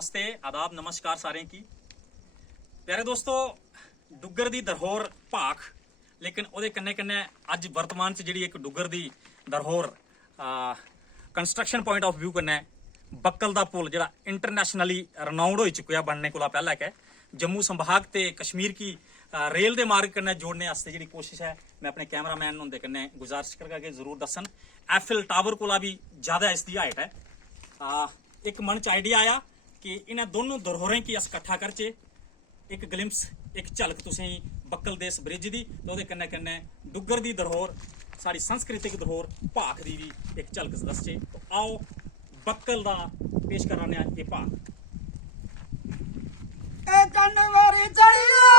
नमस्ते आदाब नमस्कार सारें की प्यारे दोस्तों डुग्गर दी धरोहर भाख लेकिन ਉਹਦੇ कन्नै कन्नै ਅੱਜ वर्तमान च ਜਿਹੜੀ ਇੱਕ डुग्गर दी धरोहर कंस्ट्रक्शन पॉइंट ऑफ व्यू कन्नै बक्कल दा पुल ਜਿਹੜਾ इंटरनेशनली रनाउंड हो चुका बनने कोला पहले के जम्मू संभाग ते कश्मीर की रेल दे मार्ग कन्नै जोड़ने वास्ते ਜਿਹੜੀ कोशिश है मैं अपने कैमरामैन हुंदे कन्नै गुजारिश करगा जरूर दसन एफिल टावर कोला भी ज़्यादा इसकी हाइट है। एक मन च आइडिया आया कि इन्हें दोनों धरोहरें की अस इकट्ठा करचे एक ग्लिम्स एक झलक तुसें बक्कल दे इस ब्रिज दी ते ओहदे कन्नै कन्नै डुग्गर दी धरोहर साड़ी सांस्कृतिक धरोहर भाख दी भी एक झलक दसचे। तो आओ बक्कल दा पेश कराने ये भाख। कंड वारी चढ़िया